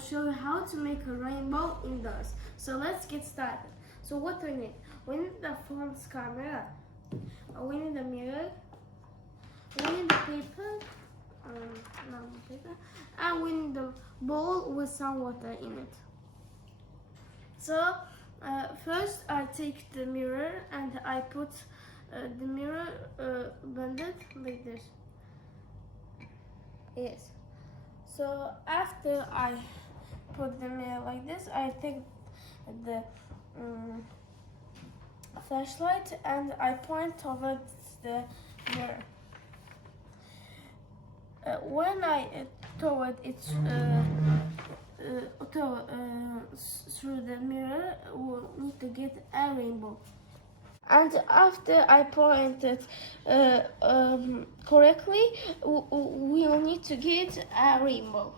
show you how to make a rainbow indoors. So let's get started. So what we need the phone's camera, we need a mirror, we need the paper, and we need the bowl with some water in it. So first I take the mirror and I put the mirror bended like this. Yes. So after I put the mirror like this, I take the flashlight and I point towards the mirror. When I toward it through the mirror, we need to get a rainbow. And after I pointed correctly, we will need to get a rainbow.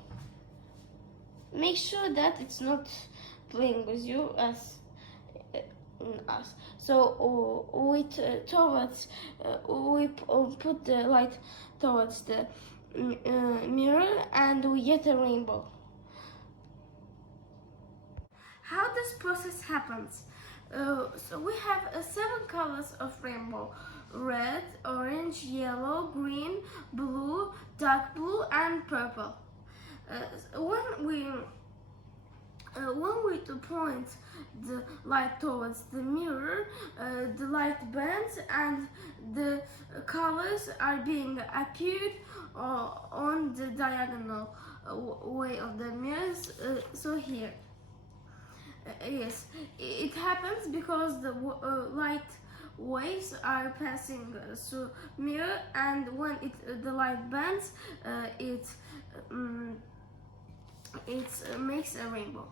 Make sure that it's not playing with you as us. So we put the light towards the mirror and we get a rainbow. How this process happens? So we have 7 colors of rainbow: red, orange, yellow, green, blue, dark blue, and purple. When we point the light towards the mirror, the light bends and the colors are being appeared on the diagonal way of the mirrors. So here. Yes, it happens because the light waves are passing through mirror, and when the light bends, it makes a rainbow.